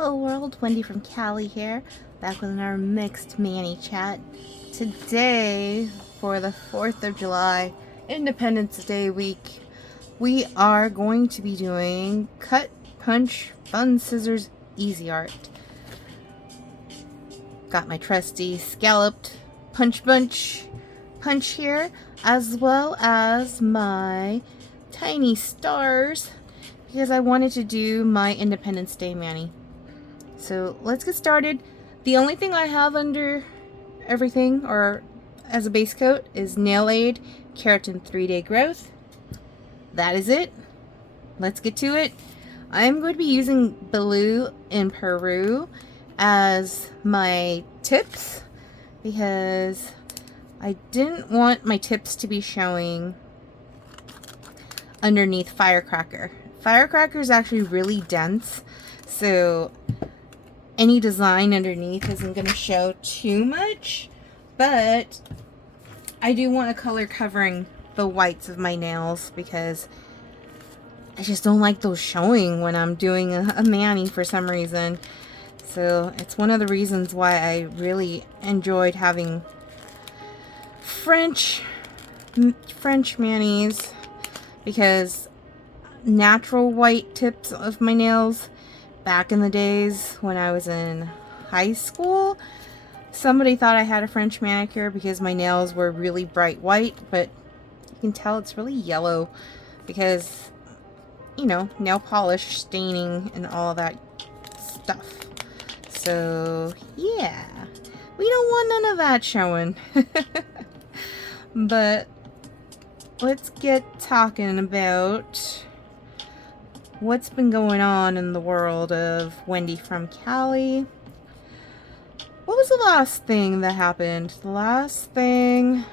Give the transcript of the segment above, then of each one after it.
Hello world, Wendy from Cali here, back with our mixed mani chat. Today, for the 4th of July, Independence Day week, we are going to be doing cut, punch, fun scissors, easy art. Got my trusty scalloped punch here, as well as my tiny stars, because I wanted to do my Independence Day mani. So let's get started. The only thing I have under everything, or as a base coat, is Nail Aid Keratin 3-Day Growth. That is it. Let's get to it. I'm going to be using blue in Peru as my tips because I didn't want my tips to be showing underneath Firecracker. Firecracker is actually really dense, so any design underneath isn't going to show too much, but I do want a color covering the whites of my nails because I just don't like those showing when I'm doing a mani for some reason. So it's one of the reasons why I really enjoyed having French manis, because natural white tips of my nails back in the days when I was in high school, somebody thought I had a French manicure because my nails were really bright white, but you can tell it's really yellow because, you know, nail polish staining and all that stuff. So yeah, we don't want none of that showing. But let's get talking about what's been going on in the world of Wendy from Cali. What was the last thing that happened? The last thing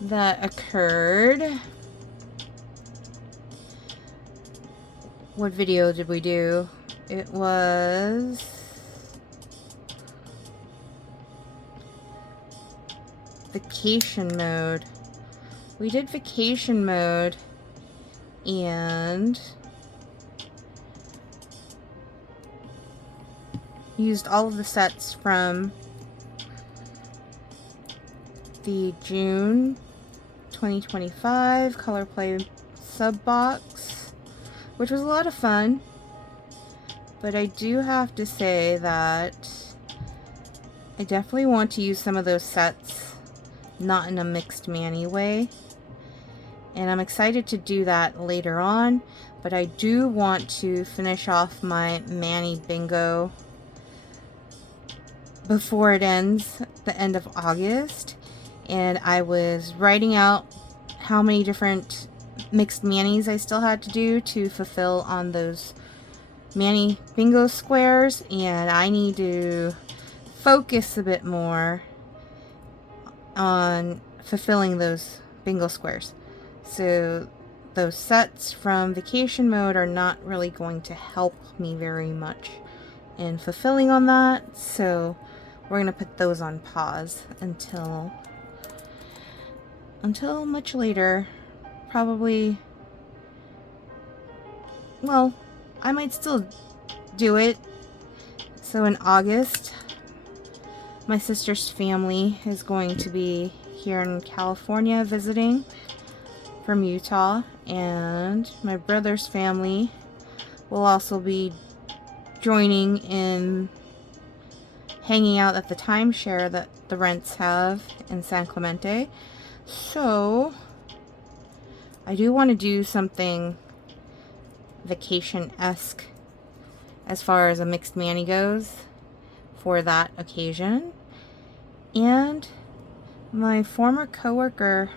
that occurred. What video did we do? It was vacation mode. We did vacation mode and used all of the sets from the June 2025 Color Play sub box, which was a lot of fun. But I do have to say that I definitely want to use some of those sets not in a mixed mani way, and I'm excited to do that later on. But I do want to finish off my mani bingo before it ends the end of August, and I was writing out how many different mixed manis I still had to do to fulfill on those mani bingo squares, and I need to focus a bit more on fulfilling those bingo squares. So those sets from vacation mode are not really going to help me very much in fulfilling on that, so we're going to put those on pause until much later. Probably, well, I might still do it. So in August, my sister's family is going to be here in California visiting from Utah, and my brother's family will also be joining in hanging out at the timeshare that the Rents have in San Clemente. So I do want to do something vacation-esque as far as a mixed mani goes for that occasion. And my former coworker,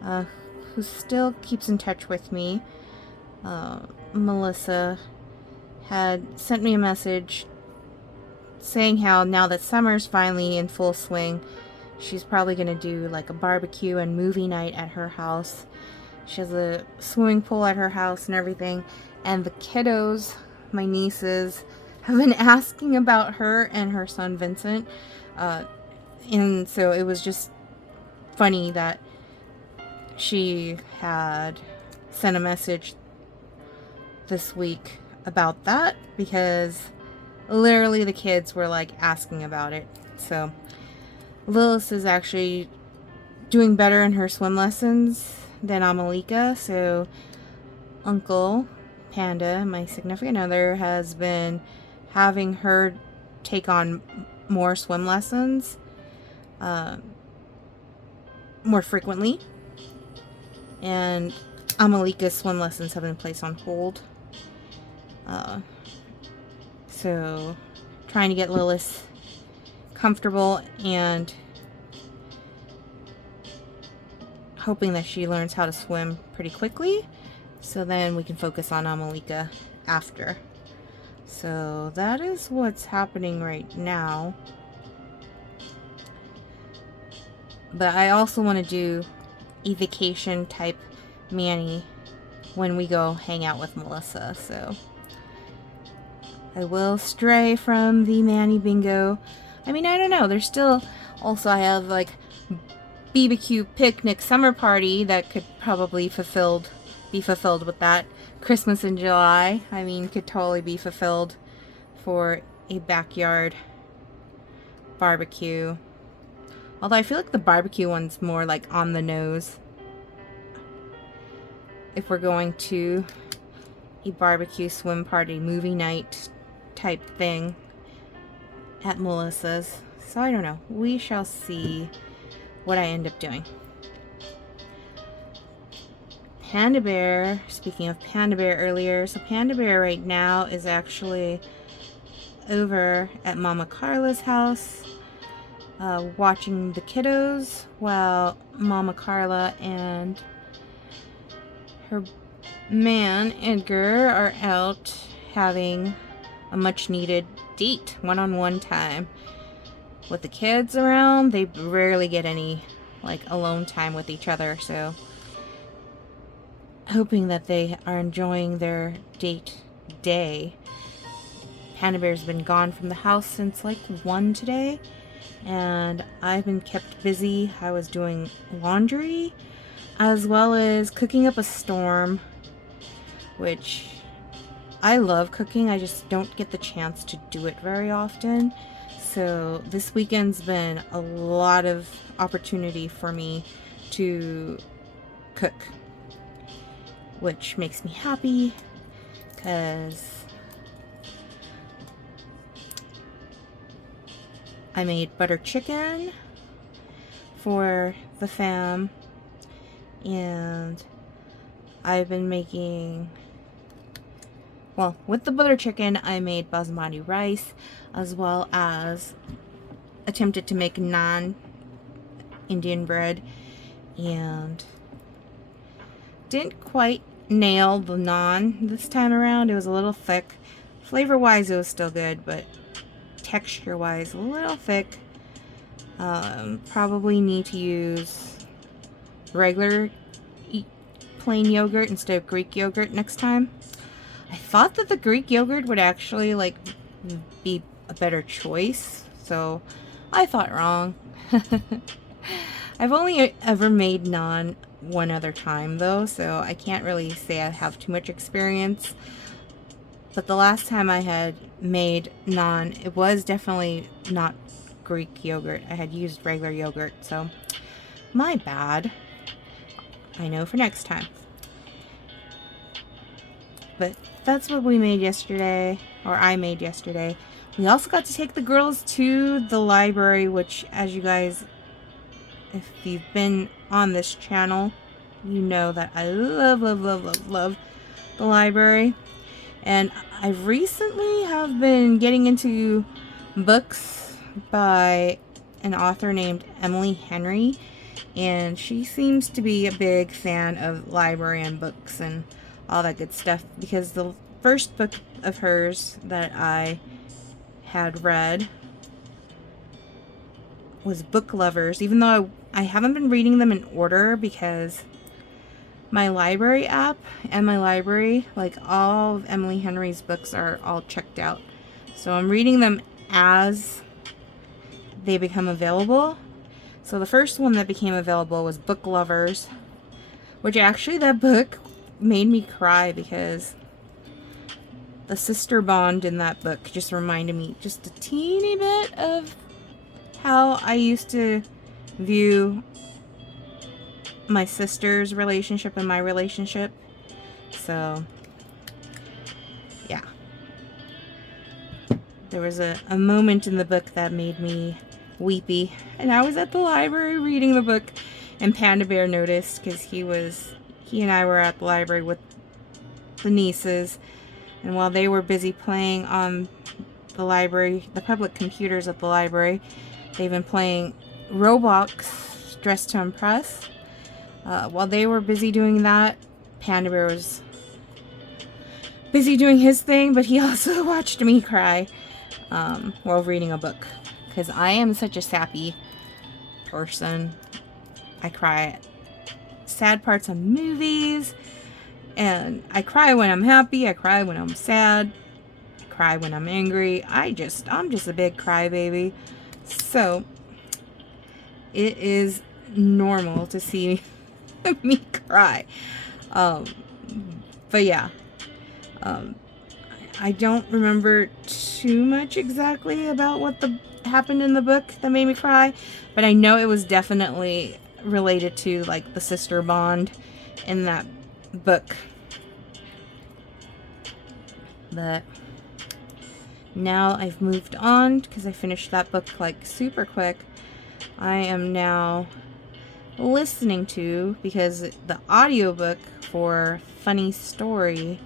who still keeps in touch with me, Melissa, had sent me a message saying how now that summer's finally in full swing, she's probably going to do like a barbecue and movie night at her house. She has a swimming pool at her house and everything, and the kiddos, my nieces, have been asking about her and her son Vincent, and so it was just funny that she had sent a message this week about that because literally the kids were like asking about it. So Lilith is actually doing better in her swim lessons than Amalika. So Uncle Panda, my significant other, has been having her take on more swim lessons more frequently. And Amalika's swim lessons have been placed on hold. So trying to get Lilith comfortable and hoping that she learns how to swim pretty quickly, so then we can focus on Amalika after. So that is what's happening right now. But I also want to do a vacation type Manny when we go hang out with Melissa. So I will stray from the Manny bingo. I mean, I don't know. There's still also, I have like BBQ picnic summer party that could probably be fulfilled with that. Christmas in July, I mean, could totally be fulfilled for a backyard barbecue. Although I feel like the barbecue one's more like on the nose. If we're going to a barbecue swim party movie night type thing at Melissa's. So I don't know. We shall see what I end up doing. Panda Bear, speaking of Panda Bear earlier, so Panda Bear right now is actually over at Mama Carla's house watching the kiddos while Mama Carla and her man Edgar are out having a much needed date, one-on-one time. With the kids around, they rarely get any like alone time with each other, so hoping that they are enjoying their date day. Panda Bear's been gone from the house since like 1 today, and I've been kept busy. I was doing laundry as well as cooking up a storm, which I love cooking. I just don't get the chance to do it very often. So this weekend's been a lot of opportunity for me to cook, which makes me happy because I made butter chicken for the fam, and I've been making, well, with the butter chicken, I made basmati rice, as well as attempted to make naan Indian bread, and didn't quite nail the naan this time around. It was a little thick. Flavor-wise, it was still good, but texture-wise, a little thick. Probably need to use regular plain yogurt instead of Greek yogurt next time. I thought that the Greek yogurt would actually like be a better choice, so I thought wrong. I've only ever made naan one other time though, so I can't really say I have too much experience. But the last time I had made naan, it was definitely not Greek yogurt. I had used regular yogurt, so my bad. I know for next time. But that's what we made yesterday, or I made yesterday. We also got to take the girls to the library, which, as you guys, if you've been on this channel, you know that I love the library. And I recently have been getting into books by an author named Emily Henry, and she seems to be a big fan of librarian books and all that good stuff, because the first book of hers that I had read was Book Lovers, even though I haven't been reading them in order because my library app and my library, like all of Emily Henry's books, are all checked out. So I'm reading them as they become available. So the first one that became available was Book Lovers, which actually that book made me cry because the sister bond in that book just reminded me just a teeny bit of how I used to view my sister's relationship and my relationship. So, yeah. There was a moment in the book that made me weepy. And I was at the library reading the book, and Panda Bear noticed because he and I were at the library with the nieces. And while they were busy playing on the public computers at the library, they've been playing Roblox Dress to Impress. While they were busy doing that, Panda Bear was busy doing his thing, but he also watched me cry while reading a book. Because I am such a sappy person. I cry at sad parts of movies. And I cry when I'm happy, I cry when I'm sad, I cry when I'm angry. I'm just a big crybaby. So, it is normal to see me cry. But yeah. I don't remember too much exactly about what happened in the book that made me cry. But I know it was definitely related to, like, the sister bond in that book. But now I've moved on because I finished that book like super quick. I am now listening to, because the audiobook for Funny Story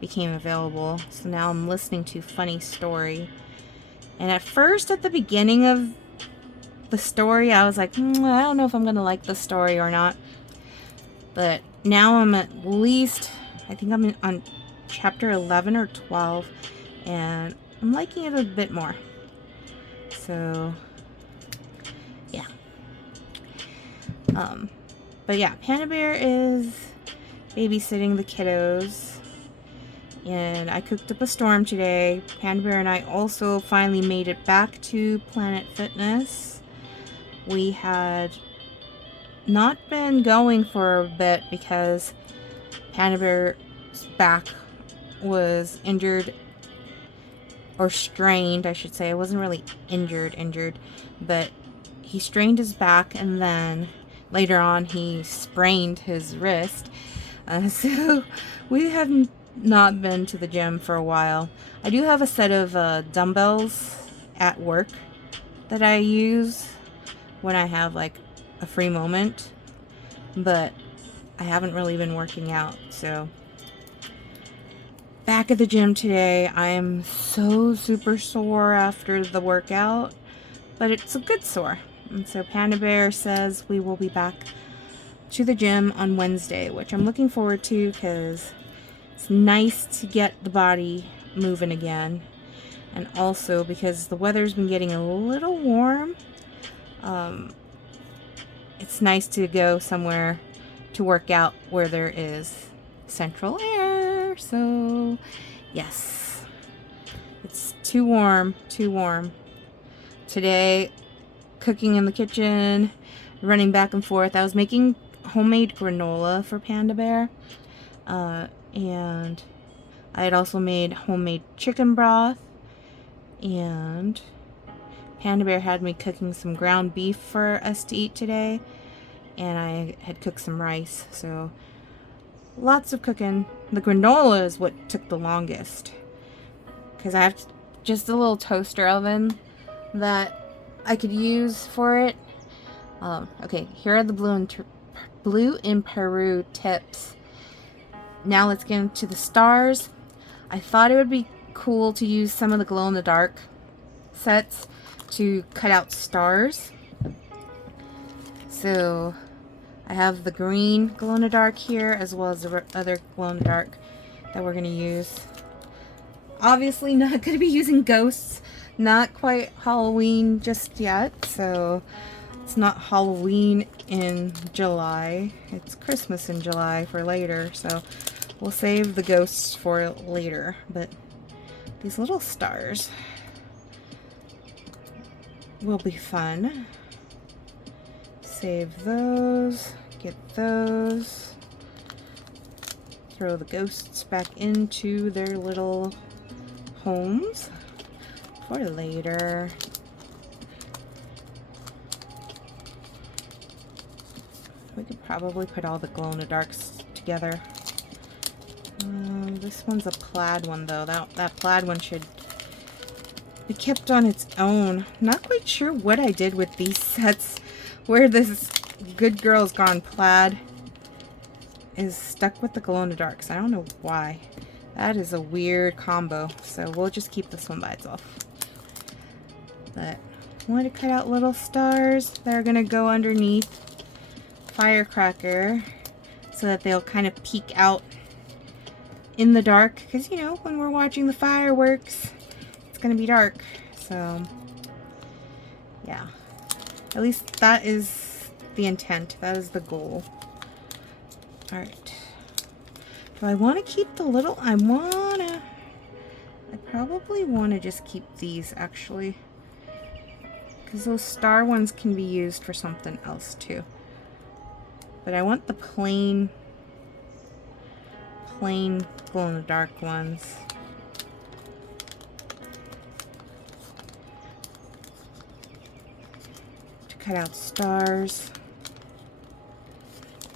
became available, so now I'm listening to Funny Story. And at first, at the beginning of the story, I was like, I don't know if I'm gonna like the story or not. But now I'm at least, I think I'm on chapter 11 or 12, and I'm liking it a bit more. So, yeah. But yeah, Panda Bear is babysitting the kiddos, and I cooked up a storm today. Panda Bear and I also finally made it back to Planet Fitness. We had not been going for a bit because Panda Bear's back was injured, or strained, I should say. It wasn't really injured, but he strained his back, and then later on he sprained his wrist. So we have not been to the gym for a while. I do have a set of dumbbells at work that I use when I have like a free moment, but I haven't really been working out. So back at the gym today. I am so super sore after the workout, but it's a good sore. And so Panda Bear says we will be back to the gym on Wednesday, which I'm looking forward to because it's nice to get the body moving again. And also because the weather's been getting a little warm, it's nice to go somewhere to work out where there is central air. So yes, it's too warm. Today, cooking in the kitchen, running back and forth. I was making homemade granola for Panda Bear, and I had also made homemade chicken broth, and Panda Bear had me cooking some ground beef for us to eat today, and I had cooked some rice. So lots of cooking. The granola is what took the longest because I have just a little toaster oven that I could use for it. Okay, here are the blue in Peru tips. Now let's get into the stars. I thought it would be cool to use some of the glow-in-the-dark sets to cut out stars. So I have the green glow-in-the-dark here, as well as the other glow-in-the-dark that we're going to use. Obviously not going to be using ghosts. Not quite Halloween just yet, so it's not Halloween in July. It's Christmas in July for later, so we'll save the ghosts for later. But these little stars will be fun. Save those, get those, throw the ghosts back into their little homes for later. We could probably put all the glow-in-the-darks together. This one's a plaid one though. That plaid one should be kept on its own. Not quite sure what I did with these sets where this Good Girls Gone plaid is stuck with the glow-in-the-darks. I don't know why. That is a weird combo. So we'll just keep this one by itself. But I want to cut out little stars that are going to go underneath Firecracker so that they'll kind of peek out in the dark, because you know, when we're watching the fireworks it's gonna be dark. So yeah, at least that is the intent, that is the goal. All right, do I want to keep the little, I probably want to just keep these actually, because those star ones can be used for something else too. But I want the plain glow-in-the-dark ones. To cut out stars.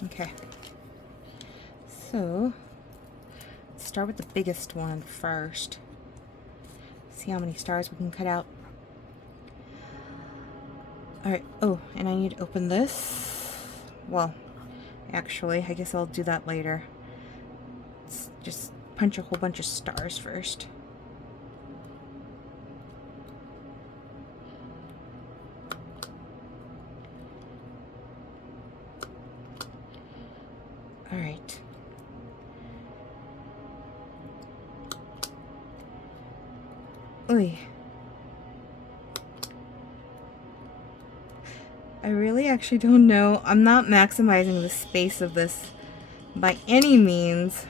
Okay. So, let's start with the biggest one first. See how many stars we can cut out. Alright, oh, and I need to open this. Well, actually, I guess I'll do that later. Let's just punch a whole bunch of stars first. All right. Oy. I really actually don't know. I'm not maximizing the space of this by any means.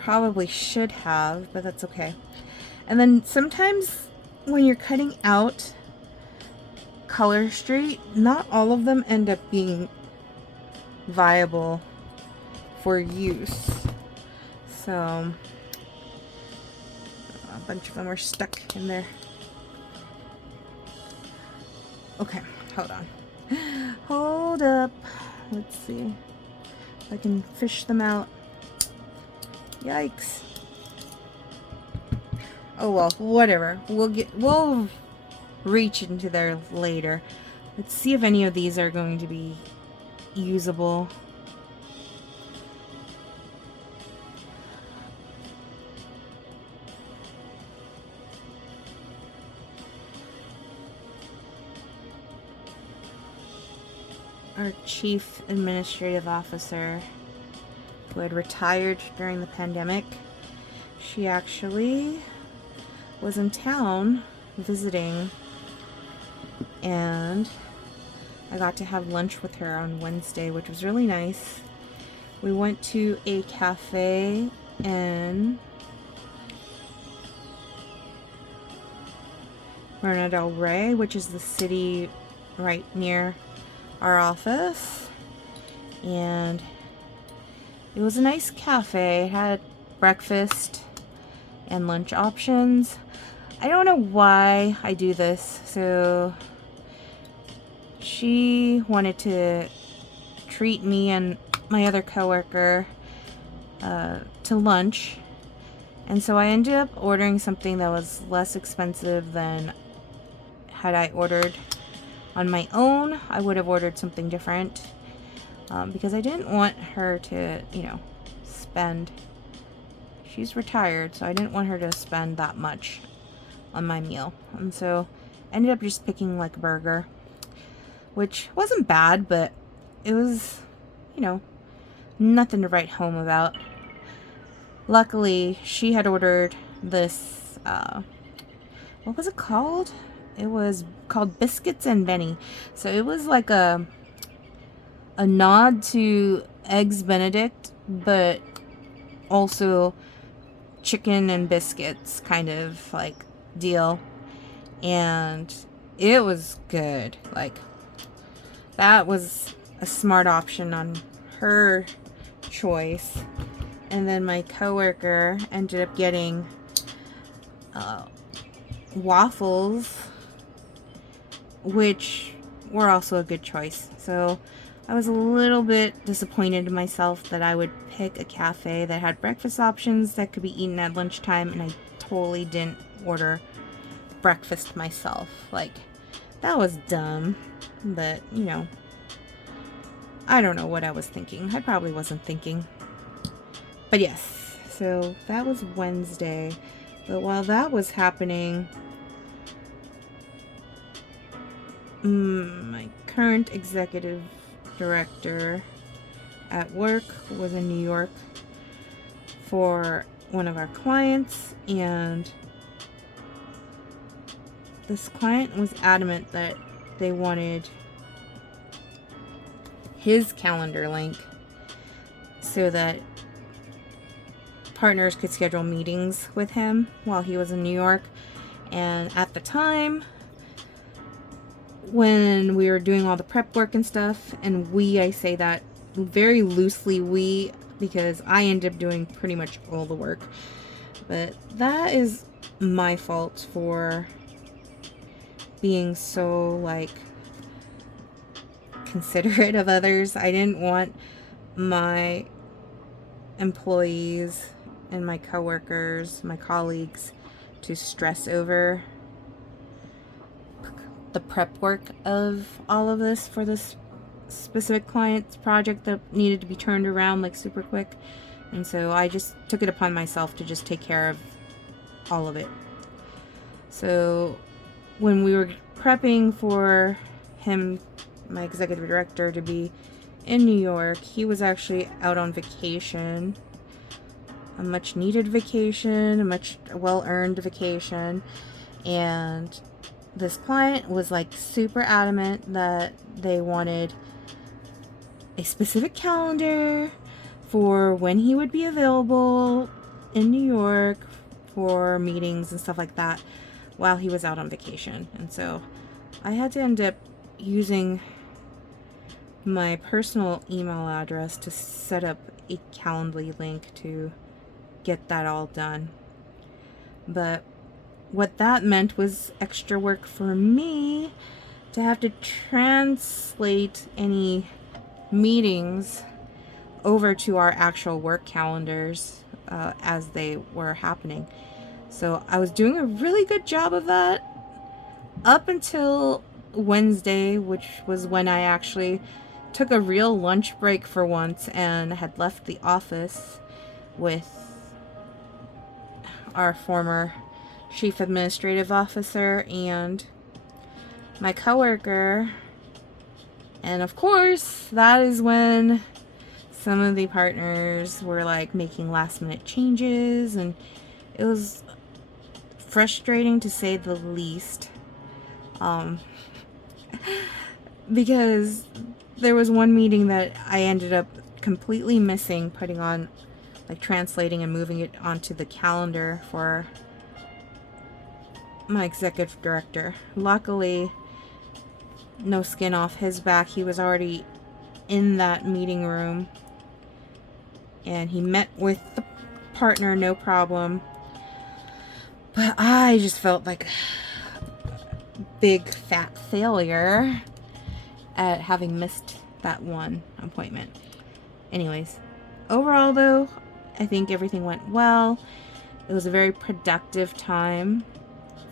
Probably should have, but that's okay. And then sometimes when you're cutting out Color Street, not all of them end up being viable for use. So a bunch of them are stuck in there. Okay, hold on. Hold up. Let's see if I can fish them out. Yikes. Oh well, whatever. We'll reach into there later. Let's see if any of these are going to be usable. Our chief administrative officer, who had retired during the pandemic, she actually was in town visiting, and I got to have lunch with her on Wednesday, which was really nice. We went to a cafe in Marina del Rey, which is the city right near our office, and it was a nice cafe. It had breakfast and lunch options. I don't know why I do this. So she wanted to treat me and my other coworker to lunch, and so I ended up ordering something that was less expensive than had I ordered on my own. I would have ordered something different because I didn't want her to, you know, spend. She's retired, so I didn't want her to spend that much on my meal. And so I ended up just picking like a burger, which wasn't bad, but it was, you know, nothing to write home about. Luckily, she had ordered this, what was it called? It was called Biscuits and Benny. So it was like a nod to Eggs Benedict, but also chicken and biscuits kind of like deal. And it was good. Like, that was a smart option on her choice. And then my coworker ended up getting waffles, which were also a good choice. So I was a little bit disappointed in myself that I would pick a cafe that had breakfast options that could be eaten at lunchtime, and I totally didn't order breakfast myself. Like, that was dumb, but you know, I don't know what I was thinking. I probably wasn't thinking. But yes, so that was Wednesday. But while that was happening, my current executive director at work was in New York for one of our clients, and this client was adamant that they wanted his calendar link so that partners could schedule meetings with him while he was in New York. And at the time, when we were doing all the prep work and stuff, and I say that very loosely, because I ended up doing pretty much all the work, but that is my fault for being so, like, considerate of others. I didn't want my employees and my coworkers, my colleagues, to stress over the prep work of all of this for this specific client's project that needed to be turned around like super quick. And so I just took it upon myself to just take care of all of it. So when we were prepping for him, my executive director, to be in New York, he was actually out on vacation, a much needed vacation, a much well-earned vacation, and this client was like super adamant that they wanted a specific calendar for when he would be available in New York for meetings and stuff like that while he was out on vacation. And so I had to end up using my personal email address to set up a Calendly link to get that all done. But what that meant was extra work for me to have to translate any meetings over to our actual work calendars as they were happening. So I was doing a really good job of that up until Wednesday, which was when I actually took a real lunch break for once and had left the office with our former chief administrative officer and my coworker. And of course, that is when some of the partners were like making last minute changes, and it was frustrating to say the least. Because there was one meeting that I ended up completely missing, putting on, like, translating and moving it onto the calendar for my executive director. Luckily, no skin off his back. He was already in that meeting room and he met with the partner, no problem. But I just felt like a big fat failure at having missed that one appointment. Anyways, overall though, I think everything went well. It was a very productive time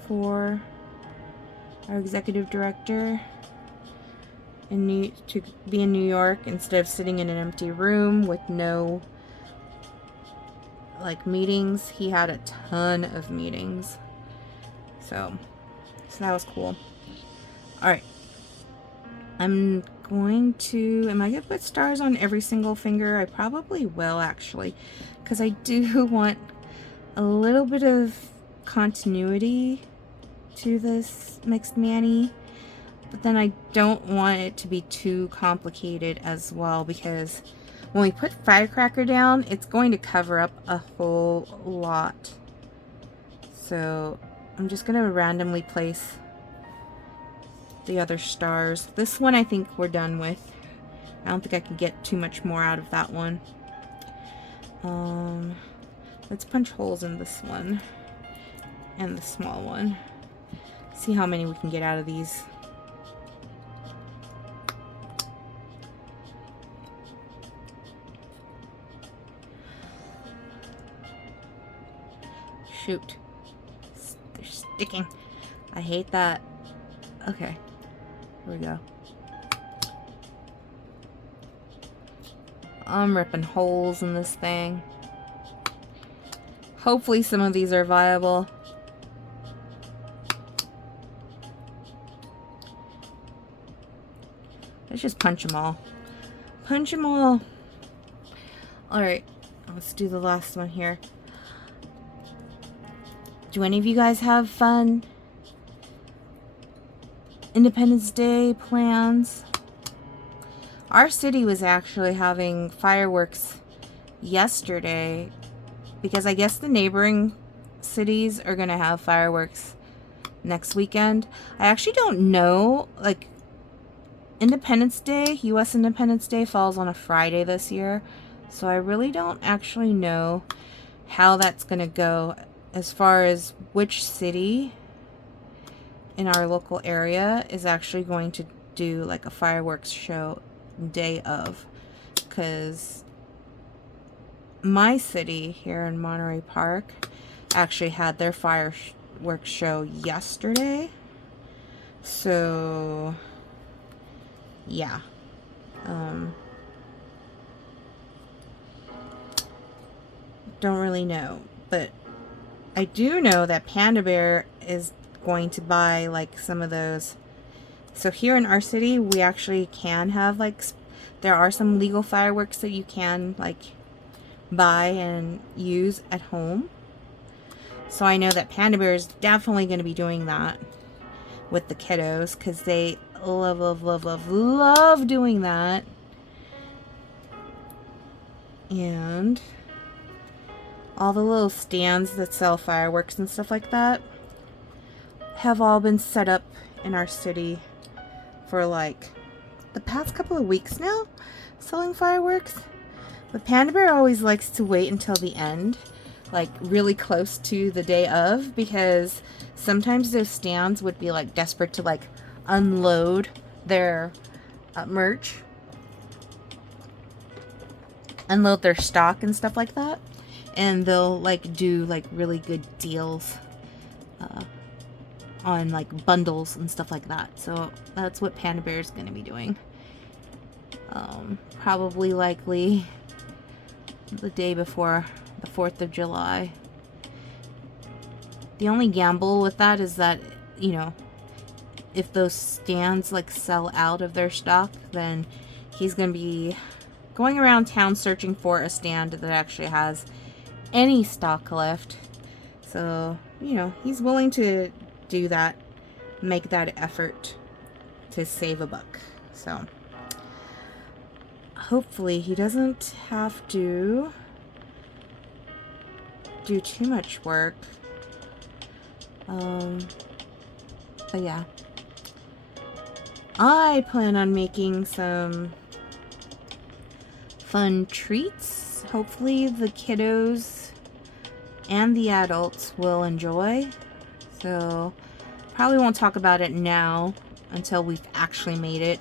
for our executive director to be in New York instead of sitting in an empty room with no meetings. He had a ton of meetings. So that was cool. Alright. Am I gonna put stars on every single finger? I probably will, actually, because I do want a little bit of continuity to this mixed mani, but then I don't want it to be too complicated as well, because when we put Firecracker down, it's going to cover up a whole lot. So I'm just gonna randomly place the other stars. This one I think we're done with. I don't think I can get too much more out of that one. Let's punch holes in this one and the small one. See how many we can get out of these. Shoot. They're sticking. I hate that. Okay. Here we go. I'm ripping holes in this thing. Hopefully some of these are viable. Let's just punch them all. Punch them all. Alright, let's do the last one here. Do any of you guys have fun Independence Day plans? Our city was actually having fireworks yesterday because I guess the neighboring cities are going to have fireworks next weekend. I actually don't know, like, Independence Day, U.S. Independence Day falls on a Friday this year, so I really don't actually know how that's going to go as far as which city in our local area is actually going to do like a fireworks show day of, because my city here in Monterey Park actually had their fireworks show yesterday, so yeah. Don't really know, but I do know that Panda Bear is going to buy like some of those. So here in our city, we actually can have like, there are some legal fireworks that you can like buy and use at home. So I know that Panda Bear is definitely going to be doing that with the kiddos because they love doing that. And all the little stands that sell fireworks and stuff like that have all been set up in our city for like the past couple of weeks now, selling fireworks. But Panda Bear always likes to wait until the end, like really close to the day of, because sometimes those stands would be like desperate to like unload their merch, unload their stock and stuff like that, and they'll like do like really good deals on like bundles and stuff like that. So that's what Panda Bear is going to be doing. Probably likely the day before the 4th of July. The only gamble with that is that, you know, if those stands like sell out of their stock, then he's going to be going around town searching for a stand that actually has any stock left. So, you know, he's willing to do that, make that effort to save a buck. So hopefully he doesn't have to do too much work. But yeah, I plan on making some fun treats. Hopefully the kiddos and the adults will enjoy. So probably won't talk about it now until we've actually made it.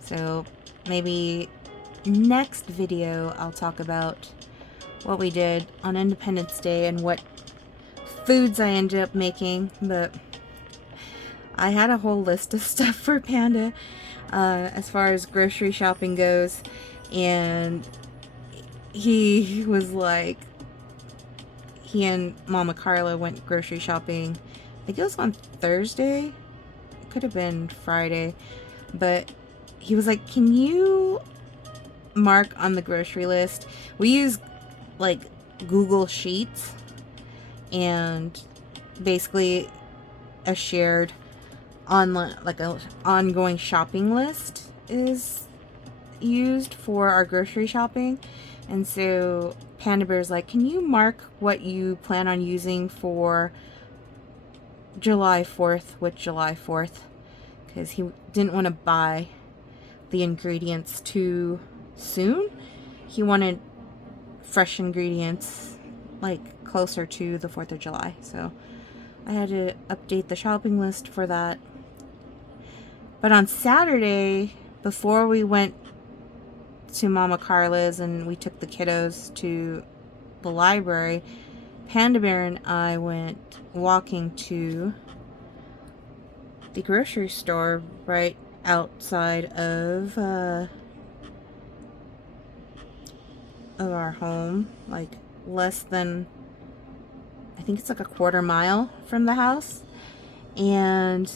So maybe next video I'll talk about what we did on Independence Day and what foods I ended up making. But I had a whole list of stuff for Panda as far as grocery shopping goes, and he was like, he and Mama Carla went grocery shopping. I think it was on Thursday. It could have been Friday. But he was like, can you mark on the grocery list? We use like Google Sheets, and basically a shared online, like a ongoing shopping list is used for our grocery shopping. And so Panda Bear's like, can you mark what you plan on using for July 4th with July 4th? Because he didn't want to buy the ingredients too soon. He wanted fresh ingredients like closer to the 4th of July. So I had to update the shopping list for that. But on Saturday, before we went to Mama Carla's and we took the kiddos to the library, Panda Bear and I went walking to the grocery store right outside of our home, like less than, I think it's like a quarter mile from the house, and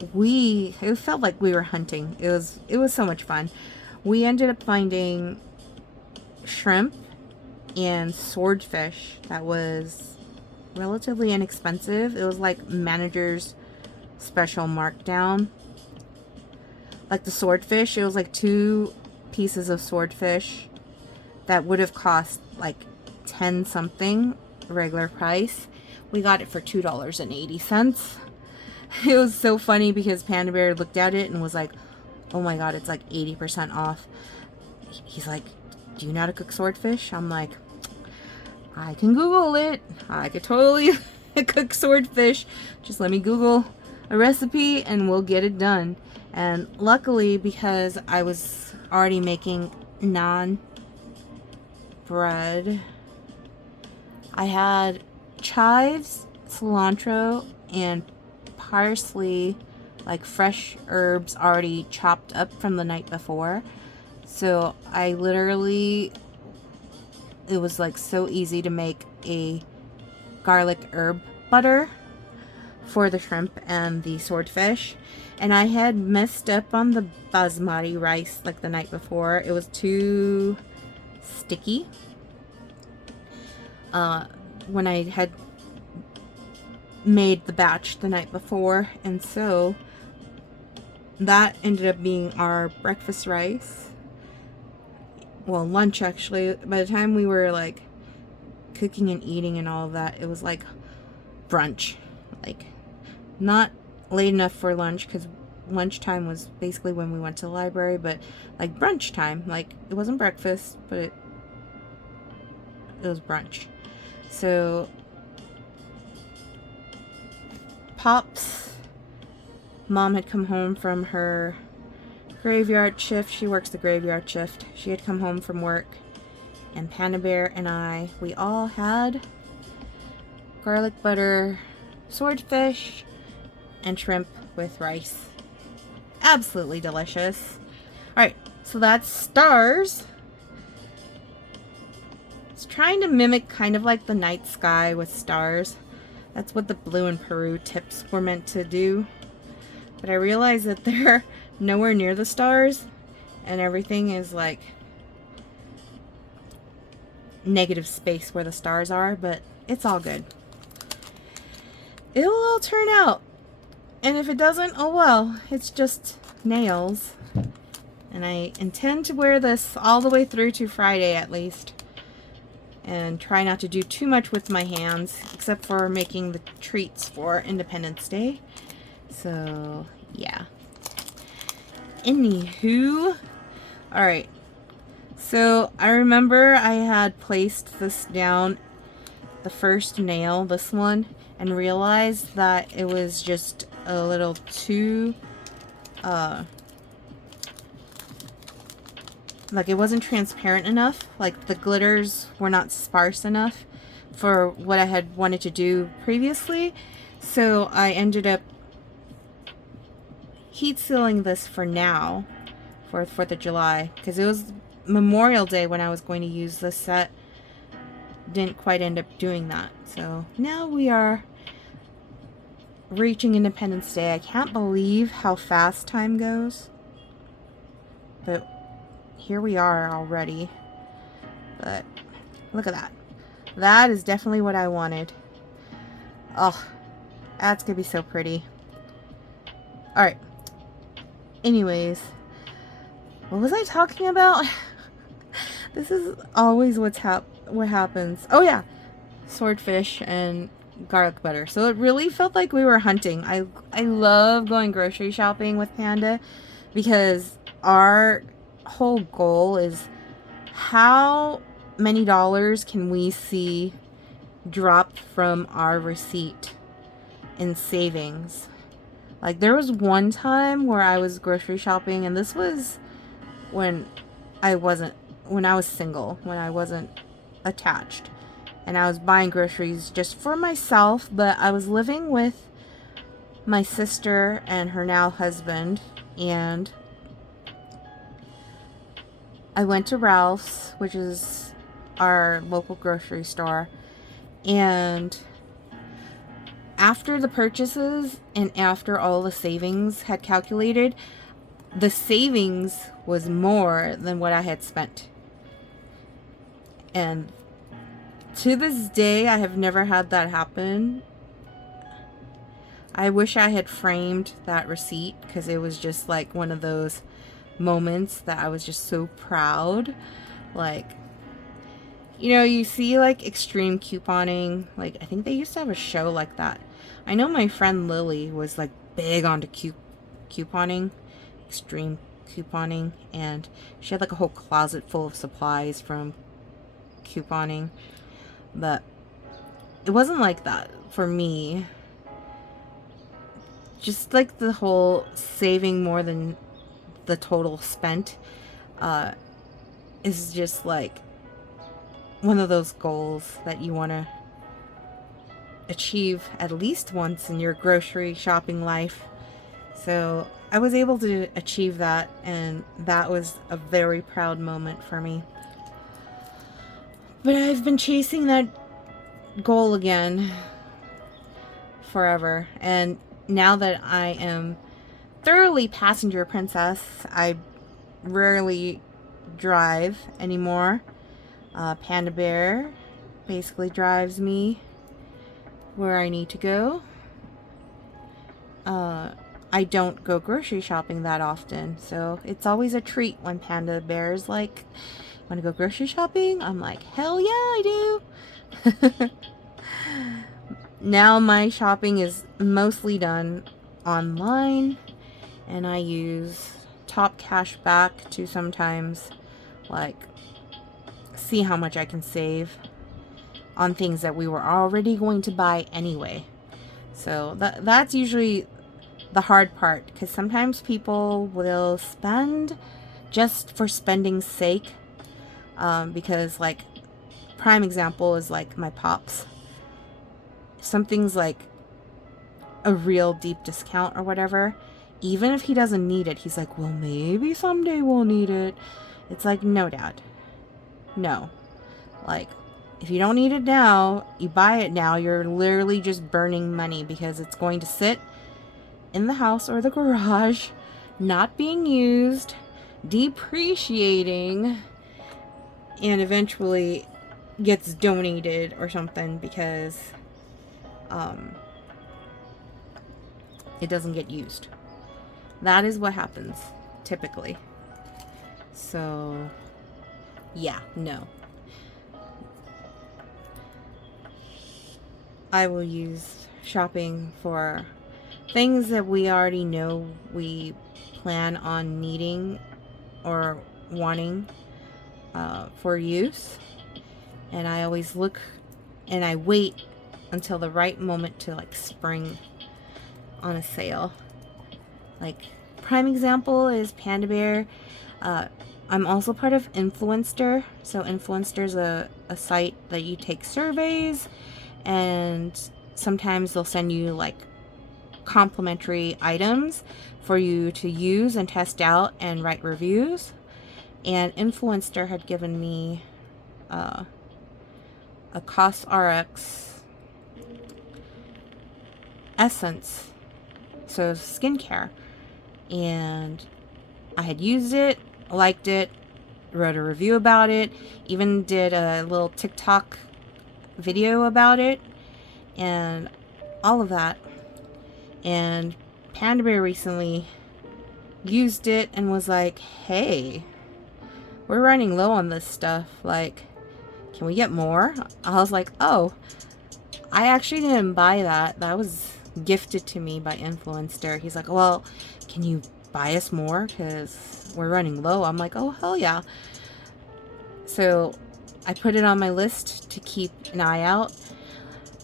it felt like we were hunting. It was so much fun. We ended up finding shrimp and swordfish that was relatively inexpensive. It was like manager's special markdown. Like the swordfish, it was like 2 pieces of swordfish that would have cost like 10 something regular price. We got it for $2.80. It was so funny because Panda Bear looked at it and was like, oh my god, it's like 80% off. He's like, do you know how to cook swordfish? I'm like, I can Google it. I could totally cook swordfish. Just let me Google a recipe and we'll get it done. And luckily, because I was already making naan bread, I had chives, cilantro, and parsley, like fresh herbs already chopped up from the night before. So I literally, it was like so easy to make a garlic herb butter for the shrimp and the swordfish. And I had messed up on the basmati rice like the night before. It was too sticky when I had made the batch the night before, and so that ended up being our breakfast rice. Well, lunch actually. By the time we were like cooking and eating and all of that, it was like brunch. Like not late enough for lunch because lunchtime was basically when we went to the library, but like brunch time. Like it wasn't breakfast, but it was brunch. So Pop's mom had come home from her graveyard shift. She works the graveyard shift. She had come home from work, and Panda Bear and we all had garlic butter, swordfish, and shrimp with rice. Absolutely delicious. Alright, so that's stars. It's trying to mimic kind of like the night sky with stars. That's what the blue and Peru tips were meant to do. But I realized that they're nowhere near the stars, and everything is like negative space where the stars are, but it's all good. It'll all turn out. And if it doesn't, oh well, it's just nails. And I intend to wear this all the way through to Friday at least. And try not to do too much with my hands, except for making the treats for Independence Day. So, yeah. Anywho. Alright. So, I remember I had placed this down, the first nail, this one, and realized that it was just a little too, like it wasn't transparent enough. Like the glitters were not sparse enough for what I had wanted to do previously. So I ended up heat sealing this for now, for 4th of July, because it was Memorial Day when I was going to use this set. Didn't quite end up doing that. So now we are reaching Independence Day. I can't believe how fast time goes. But here we are already. But look at that. That is definitely what I wanted. Oh, that's gonna be so pretty. Alright. Anyways, what was I talking about? This is always what happens. Oh yeah, swordfish and garlic butter. So it really felt like we were hunting. I love going grocery shopping with Panda because our whole goal is how many dollars can we see drop from our receipt in savings. Like, there was one time where I was grocery shopping, and this was when I was single, when I wasn't attached. And I was buying groceries just for myself, but I was living with my sister and her now husband, and I went to Ralph's, which is our local grocery store, and after the purchases and after all the savings had calculated, the savings was more than what I had spent. And to this day, I have never had that happen. I wish I had framed that receipt, because it was just like one of those moments that I was just so proud. Like, you know, you see like extreme couponing. Like, I think they used to have a show like that. I know my friend Lily was like big onto couponing, extreme couponing, and she had like a whole closet full of supplies from couponing. But it wasn't like that for me. Just like the whole saving more than the total spent is just like one of those goals that you want to achieve at least once in your grocery shopping life. So I was able to achieve that, and that was a very proud moment for me. But I've been chasing that goal again forever, and now that I am thoroughly passenger princess, I rarely drive anymore. Panda Bear basically drives me where I need to go. I don't go grocery shopping that often, so it's always a treat when Panda Bear's like, "Want to go grocery shopping?" I'm like, "Hell yeah, I do." Now my shopping is mostly done online, and I use TopCashBack to sometimes like see how much I can save on things that we were already going to buy anyway. So that's usually the hard part, because sometimes people will spend just for spending's sake, because like prime example is like my pops. Something's like a real deep discount or whatever, even if he doesn't need it, he's like, well, maybe someday we'll need it. It's like, no, Dad, no. Like, if you don't need it now, you buy it now, you're literally just burning money, because it's going to sit in the house or the garage, not being used, depreciating, and eventually gets donated or something because it doesn't get used. That is what happens typically. So yeah, no. I will use shopping for things that we already know we plan on needing or wanting for use. And I always look and I wait until the right moment to like spring on a sale. Like, prime example is Panda Bear. I'm also part of Influencer. So Influencer is a site that you take surveys, and sometimes they'll send you like complimentary items for you to use and test out and write reviews. And Influencer had given me a CosRx essence, so skincare, and I had used it, liked it, wrote a review about it, even did a little TikTok video about it, and all of that. And Panda Bear recently used it and was like, hey, we're running low on this stuff, like, can we get more? I was like, oh, I actually didn't buy that. That was gifted to me by Influencer. He's like, well, can you buy us more? Because we're running low. I'm like, oh, hell yeah. So I put it on my list to keep an eye out.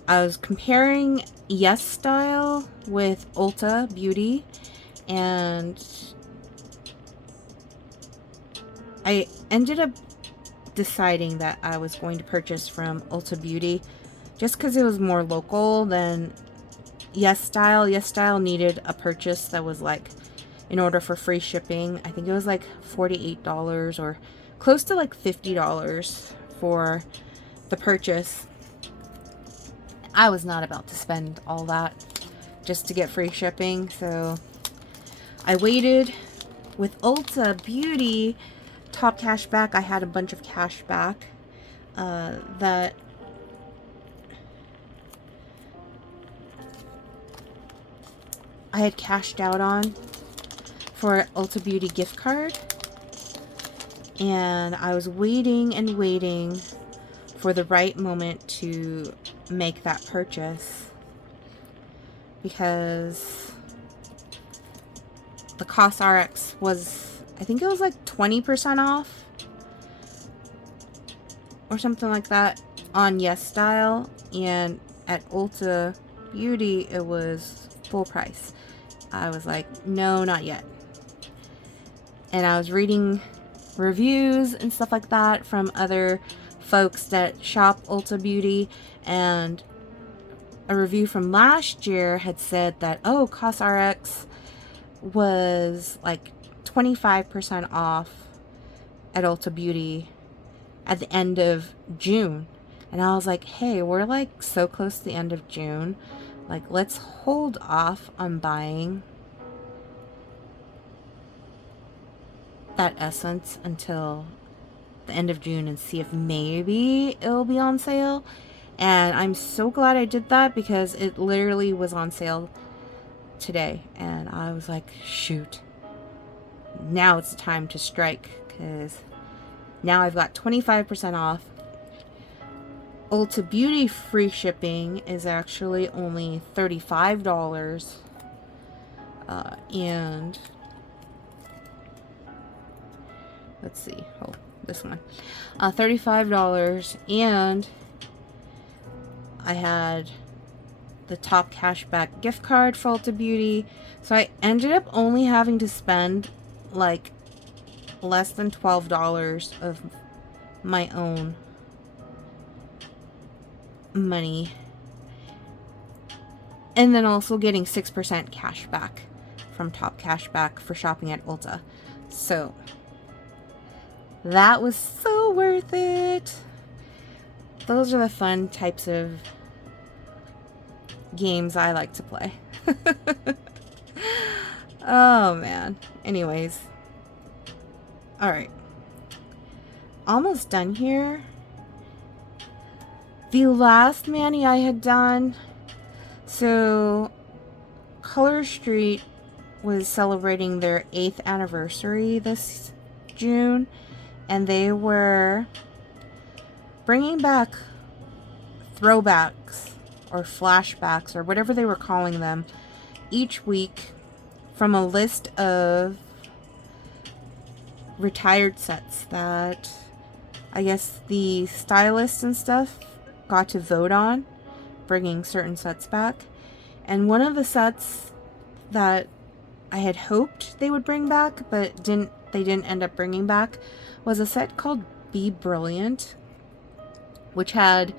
I was comparing Yes Style with Ulta Beauty, and I ended up deciding that I was going to purchase from Ulta Beauty just because it was more local than Yes Style. Yes Style needed a purchase that was like, in order for free shipping, I think it was like $48 or close to like $50 for the purchase. I was not about to spend all that just to get free shipping, so I waited. With Ulta Beauty TopCashBack, I had a bunch of cash back that I had cashed out on for Ulta Beauty gift card, and I was waiting and waiting for the right moment to make that purchase, because the CosRx was, I think it was like 20% off or something like that on Yes Style, and at Ulta Beauty it was full price. I was like, no, not yet. And I was reading reviews and stuff like that from other folks that shop Ulta Beauty, and a review from last year had said that, oh, CosRx was like 25% off at Ulta Beauty at the end of June. And I was like, hey, we're like so close to the end of June. Like, let's hold off on buying that essence until the end of June and see if maybe it'll be on sale. And I'm so glad I did that, because it literally was on sale today. And I was like, shoot, now it's time to strike, because now I've got 25% off. Ulta Beauty free shipping is actually only $35. And let's see, oh, this one, $35, and I had the TopCashBack gift card for Ulta Beauty, so I ended up only having to spend like less than $12 of my own money, and then also getting 6% cash back from TopCashBack for shopping at Ulta. So that was so worth it. Those are the fun types of games I like to play. Oh man. Anyways, all right, almost done here. The last mani I had done, so Color Street was celebrating their 8th anniversary this June, and they were bringing back throwbacks or flashbacks or whatever they were calling them each week from a list of retired sets that I guess the stylists and stuff got to vote on, bringing certain sets back. And one of the sets that I had hoped they would bring back but they didn't end up bringing back was a set called Be Brilliant, which had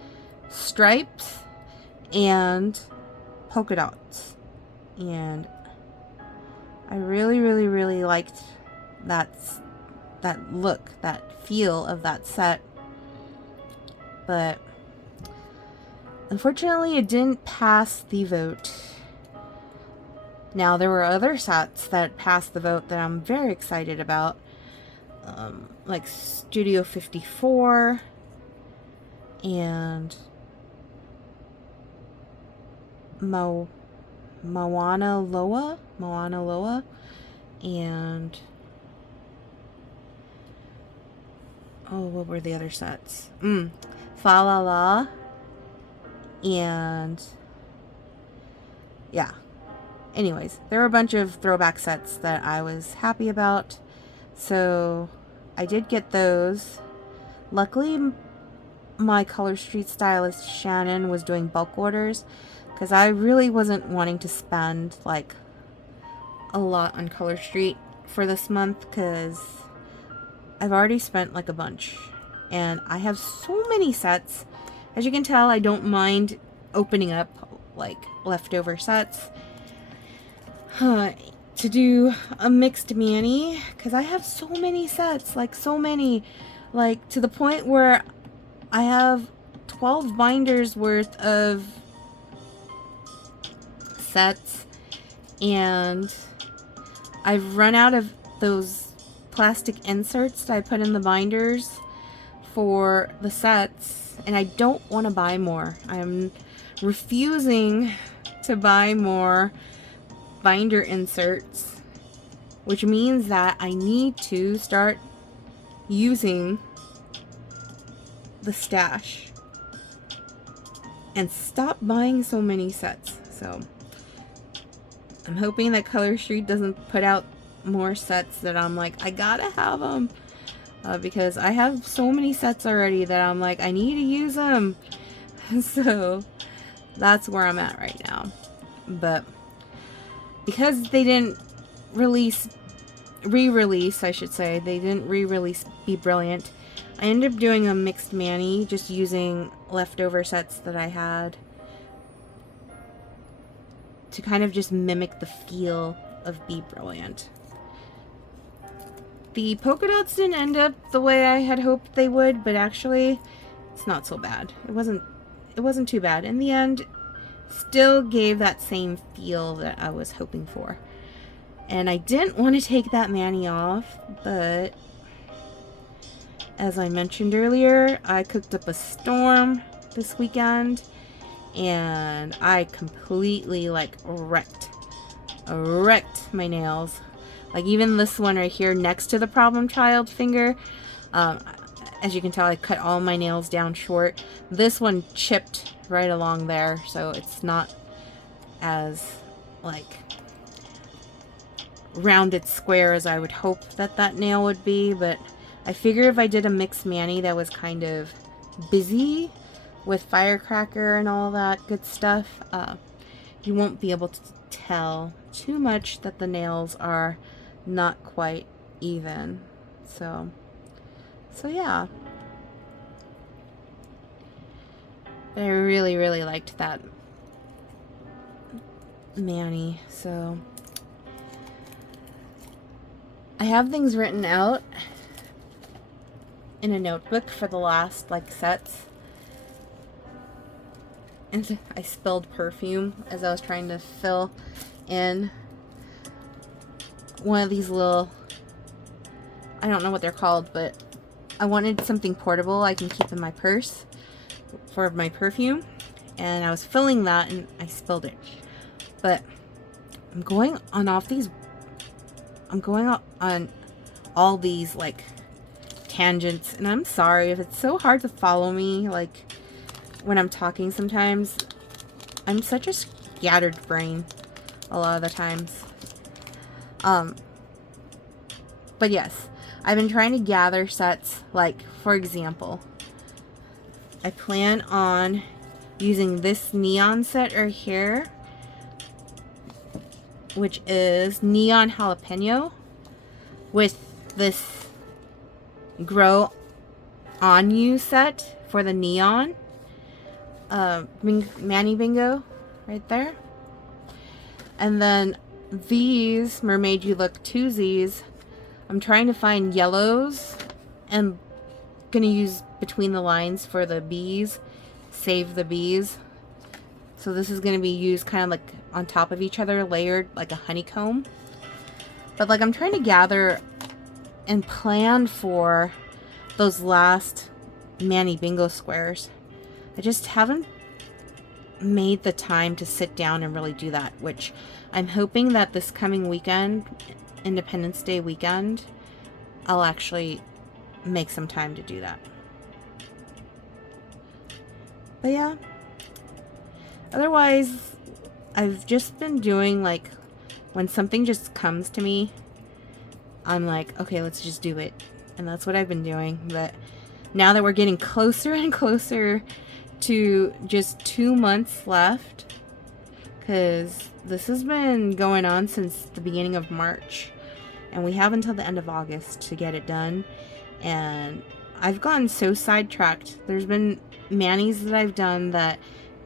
stripes and polka dots, and I really, really, really liked that look, that feel of that set. But unfortunately, it didn't pass the vote. Now, there were other sets that passed the vote that I'm very excited about, like Studio 54 and Moana Loa, and oh, what were the other sets? Fa La La, and yeah. Anyways, there were a bunch of throwback sets that I was happy about, so I did get those. Luckily, my Color Street stylist Shannon was doing bulk orders, because I really wasn't wanting to spend like a lot on Color Street for this month, because I've already spent like a bunch, and I have so many sets. As you can tell, I don't mind opening up like leftover sets to do a mixed mani, because I have so many sets, like so many, like to the point where I have 12 binders worth of sets, and I've run out of those plastic inserts that I put in the binders for the sets, and I don't want to buy more. I'm refusing to buy more binder inserts, which means that I need to start using the stash and stop buying so many sets. So I'm hoping that Color Street doesn't put out more sets that I'm like, I gotta have them, because I have so many sets already that I'm like, I need to use them. So that's where I'm at right now. But because they didn't re-release, I should say, they didn't re-release Be Brilliant, I ended up doing a mixed mani, just using leftover sets that I had to kind of just mimic the feel of Be Brilliant. The polka dots didn't end up the way I had hoped they would, but actually it's not so bad. It wasn't too bad. In the end, still gave that same feel that I was hoping for. And I didn't want to take that mani off, but as I mentioned earlier, I cooked up a storm this weekend, and I completely like wrecked my nails. Like even this one right here next to the problem child finger, as you can tell, I cut all my nails down short. This one chipped right along there, so it's not as like rounded square as I would hope that nail would be. But I figure if I did a mixed mani that was kind of busy with Firecracker and all that good stuff, you won't be able to tell too much that the nails are not quite even. So yeah. But I really liked that mani. So I have things written out in a notebook for the last like sets. And I spilled perfume as I was trying to fill in one of these little, I don't know what they're called, but I wanted something portable I can keep in my purse for my perfume, and I was filling that and I spilled it. But I'm going on all these like tangents, and I'm sorry if it's so hard to follow me like when I'm talking. Sometimes I'm such a scattered brain a lot of the times. But yes, I've been trying to gather sets. Like, for example, I plan on using this neon set right here, which is Neon Jalapeno, with this Grow On You set for the neon Mani Bingo right there. And then these Mermaid You Look twosies, I'm trying to find yellows and gonna use between the lines for the bees, save the bees. So this is gonna be used kind of like on top of each other, layered like a honeycomb. But like I'm trying to gather and plan for those last Mani Bingo squares. I just haven't made the time to sit down and really do that, which I'm hoping that this coming weekend, Independence Day weekend, I'll actually make some time to do that. But yeah, otherwise I've just been doing like, when something just comes to me, I'm like, okay, let's just do it. And that's what I've been doing. But now that we're getting closer and closer to just 2 months left, because this has been going on since the beginning of March, and we have until the end of August to get it done. And I've gotten so sidetracked. There's been manis that I've done that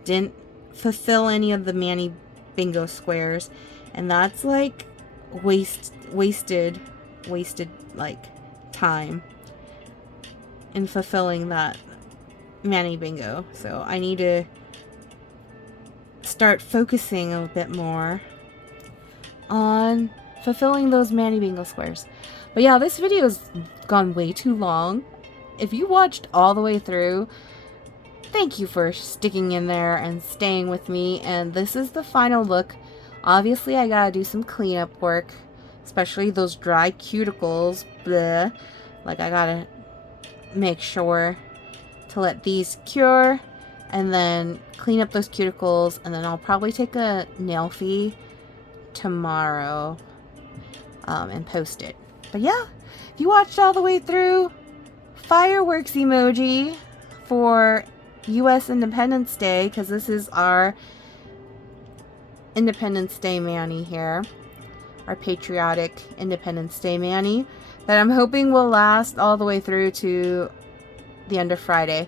didn't fulfill any of the mani bingo squares, and that's like wasted like time in fulfilling that mani bingo. So I need to start focusing a bit more on fulfilling those mani bingo squares. But yeah, this video has gone way too long. If you watched all the way through, thank you for sticking in there and staying with me. And this is the final look. Obviously, I gotta do some cleanup work, especially those dry cuticles. Bleh. Like, I gotta make sure to let these cure and then clean up those cuticles, and then I'll probably take a nail fee tomorrow and post it. But yeah, if you watched all the way through, fireworks emoji for US Independence Day, because this is our Independence Day mani here, our Patriotic Independence Day mani that I'm hoping will last all the way through to the end of Friday.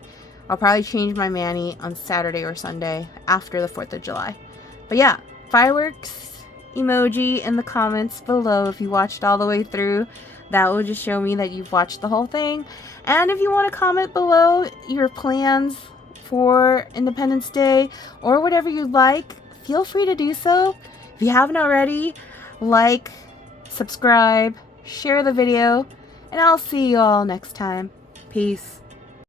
I'll probably change my mani on Saturday or Sunday after the 4th of July. But yeah, fireworks emoji in the comments below if you watched all the way through. That will just show me that you've watched the whole thing. And if you want to comment below your plans for Independence Day or whatever you'd like, feel free to do so. If you haven't already, like, subscribe, share the video, and I'll see you all next time. Peace.